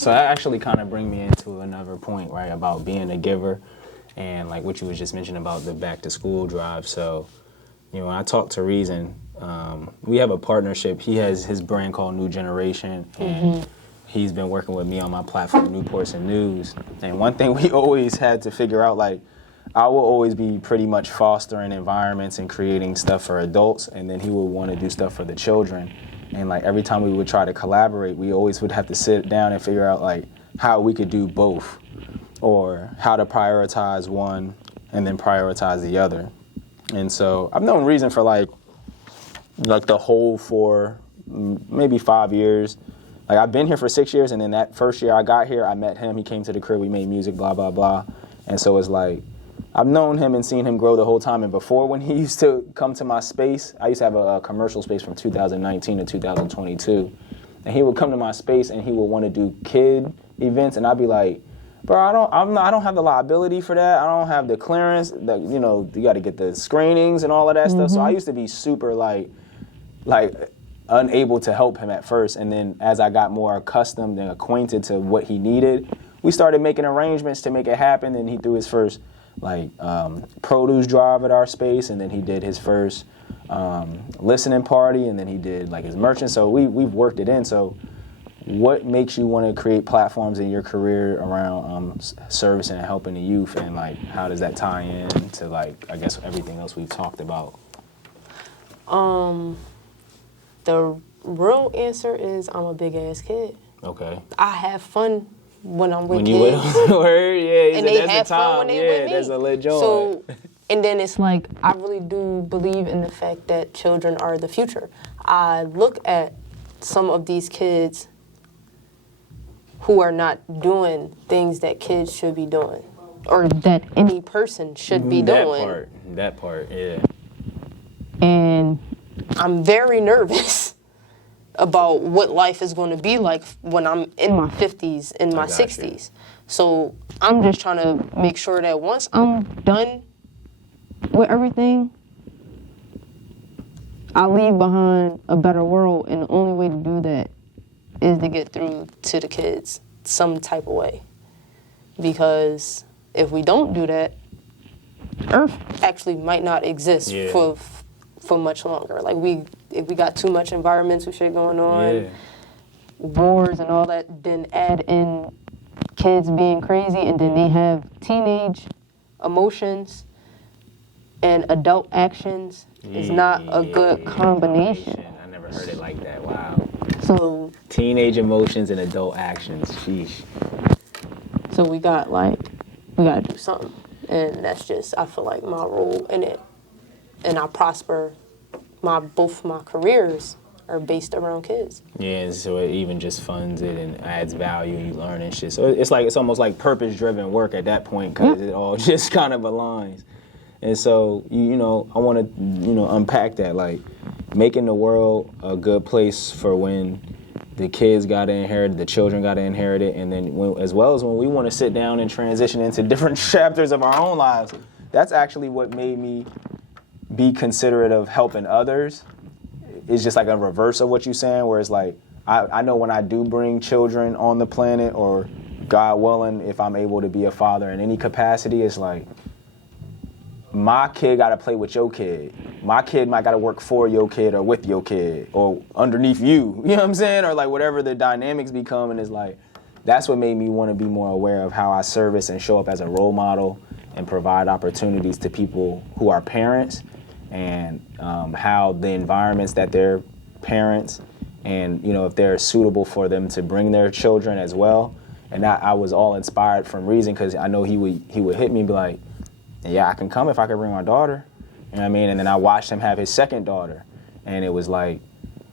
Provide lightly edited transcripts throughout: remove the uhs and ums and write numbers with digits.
So that actually kind of bring me into another point, right, about being a giver and like what you was just mentioning about the back to school drive. So, you know, when I talk to Reason, we have a partnership. He has his brand called New Generation, and he's been working with me on my platform, Newports and News. And one thing we always had to figure out, like, I will always be pretty much fostering environments and creating stuff for adults, and then he would want to do stuff for the children. And like every time we would try to collaborate, we always would have to sit down and figure out like how we could do both, or how to prioritize one and then prioritize the other. And so I've known Reason for like the whole for maybe 5 years. Like I've been here for 6 years, and then that first year I got here, I met him. He came to the crib, we made music, blah, blah, blah. And so it's like, I've known him and seen him grow the whole time. And before, when he used to come to my space, I used to have a commercial space from 2019 to 2022. And he would come to my space and he would want to do kid events. And I'd be like, bro, I don't have the liability for that. I don't have the clearance. That, you know, you got to get the screenings and all of that stuff. So I used to be super like unable to help him at first. And then as I got more accustomed and acquainted to what he needed, we started making arrangements to make it happen. And he threw his first produce drive at our space, and then he did his first listening party, and then he did like his merchant. So we've worked it in. So what makes you want to create platforms in your career around servicing and helping the youth, and like how does that tie in to like I guess everything else we've talked about? The real answer is I'm a big ass kid. Okay. I have fun when I'm with when kids. You with word, yeah, and they that's have the time. fun when they with me. That's a lit joy. So, and then it's like, I really do believe in the fact that children are the future. I look at some of these kids who are not doing things that kids should be doing, or that any person should be doing. That part, yeah. And I'm very nervous about what life is going to be like when I'm in my 50s, in my 60s. So I'm just trying to make sure that once I'm done with everything, I leave behind a better world, and the only way to do that is to get through to the kids some type of way. Because if we don't do that, Earth actually might not exist for much longer. Like if we got too much environmental shit going on, wars and all that, then add in kids being crazy, and then they have teenage emotions and adult actions. Is not a good combination. I never heard it like that. Wow. So teenage emotions and adult actions. Sheesh. So we gotta do something, and that's just, I feel like, my role in it. And I prosper. Both my careers are based around kids. Yeah, so it even just funds it and adds value, and you learn and shit. So it's almost like purpose-driven work at that point, because it all just kind of aligns. And so, you know, I want to, you know, unpack that, like making the world a good place for when the kids got to inherit, the children got to inherit it, and then as well as when we want to sit down and transition into different chapters of our own lives. That's actually what made me be considerate of helping others. It's just like a reverse of what you're saying, where it's like, I know when I do bring children on the planet, or God willing, if I'm able to be a father in any capacity, it's like, my kid got to play with your kid. My kid might got to work for your kid or with your kid or underneath you. You know what I'm saying? Or like whatever the dynamics become. And it's like, that's what made me want to be more aware of how I service and show up as a role model and provide opportunities to people who are parents, and how the environments that their parents, and you know, if they're suitable for them to bring their children as well. And I was all inspired from Reason, because I know he would hit me and be like, yeah, I can come if I can bring my daughter. You know what I mean? And then I watched him have his second daughter, and it was like,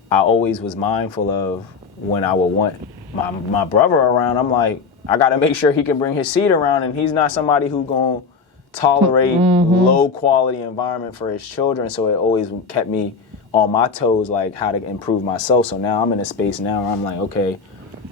I always was mindful of when I would want my brother around, I'm like, I got to make sure he can bring his seed around, and he's not somebody who's going to tolerate low quality environment for his children. So it always kept me on my toes, like how to improve myself. So now I'm in a space now where I'm like, okay,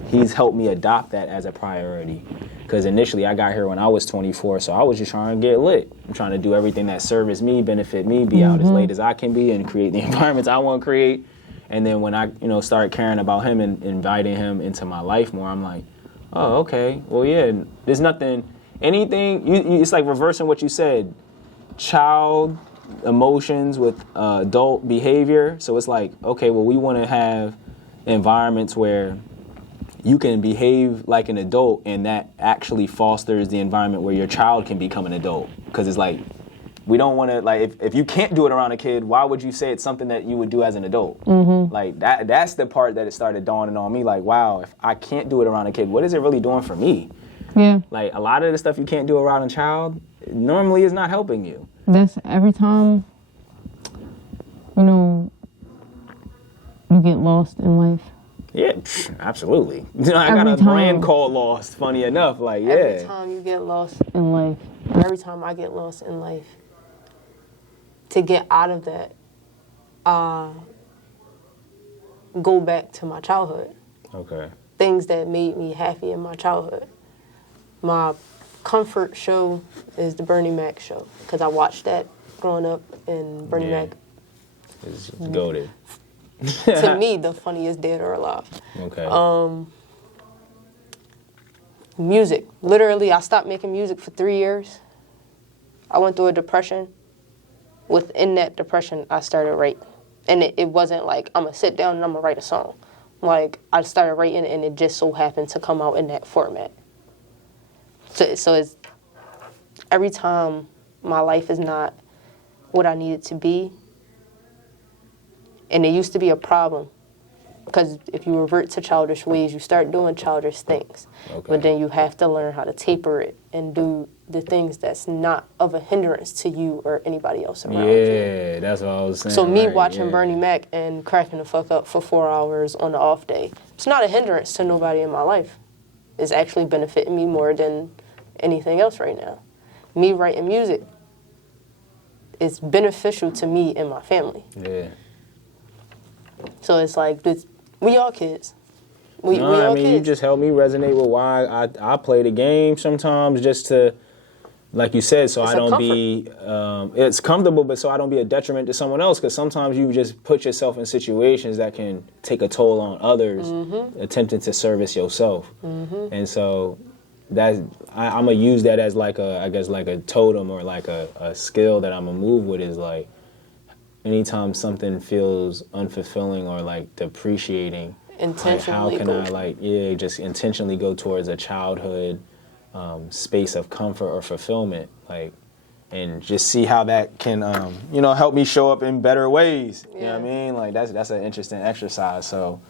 he's helped me adopt that as a priority. Because initially I got here when I was 24, so I was just trying to get lit. I'm trying to do everything that service me, benefit me, be out as late as I can be, and create the environments I want to create. And then when I, started caring about him and inviting him into my life more, I'm like, Oh, okay. Well, yeah. There's nothing. Anything. It's like reversing what you said. Child emotions with adult behavior. So it's like, okay, well, we want to have environments where you can behave like an adult, and that actually fosters the environment where your child can become an adult. Because it's like, we don't want to, like, if you can't do it around a kid, why would you say it's something that you would do as an adult? Like, that's the part that it started dawning on me, like, wow, if I can't do it around a kid, what is it really doing for me? Yeah. Like, a lot of the stuff you can't do around a child normally is not helping you. That's every time, you get lost in life. Yeah, absolutely. I got a brand called Lost, funny enough, like, yeah. Every time you get lost in life, every time I get lost in life, to get out of that, go back to my childhood. Okay. Things that made me happy in my childhood. My comfort show is the Bernie Mac show, because I watched that growing up, and Bernie Mac is goated. to me, the funniest dead or alive. Okay. Music. Literally, I stopped making music for 3 years. I went through a depression. Within that depression, I started writing. And it wasn't like, I'm going to sit down and I'm going to write a song. Like, I started writing, and it just so happened to come out in that format. So it's every time my life is not what I need it to be, and it used to be a problem, because if you revert to childish ways, you start doing childish things. Okay. But then you have to learn how to taper it and do the things that's not of a hindrance to you or anybody else around you. Yeah, that's what I was saying. So me watching Bernie Mac and cracking the fuck up for 4 hours on the off day, it's not a hindrance to nobody in my life. It's actually benefiting me more than anything else right now. Me writing music is beneficial to me and my family. Yeah. So it's like, we all kids. We No, all I mean, kids. you just help me resonate with why I play the game sometimes, just to, like you said, so It's I a don't be, it's comfortable, but so I don't be a detriment to someone else, because sometimes you just put yourself in situations that can take a toll on others, attempting to service yourself. And so that's, I'm going to use that as like a, I guess like a totem, or like a skill that I'm going to move with, is like, anytime something feels unfulfilling or like depreciating, like how can I like, just intentionally go towards a childhood space of comfort or fulfillment, like, and just see how that can, help me show up in better ways. You know what I mean? Like, that's an interesting exercise. So,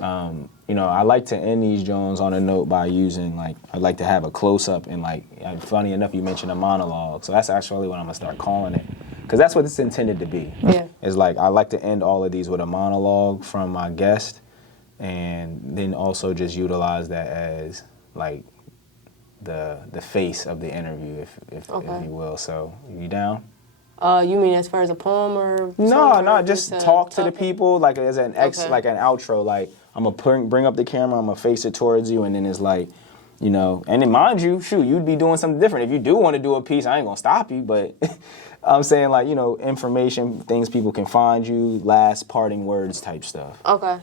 I like to end these Jones on a note by using, like, I'd like to have a close-up, and like, funny enough, you mentioned a monologue. So that's actually what I'm gonna start calling it, because that's what it's intended to be. Yeah. It's like, I like to end all of these with a monologue from my guest, and then also just utilize that as like the face of the interview, if you will. So, you down? You mean as far as a poem or? No, just talk to the people, like as an like an outro. Like, I'm gonna bring up the camera, I'm gonna face it towards you, and then it's like, and then mind you, shoot, you'd be doing something different. If you do want to do a piece, I ain't gonna stop you, but I'm saying, like, information, things people can find you, last parting words type stuff. Okay.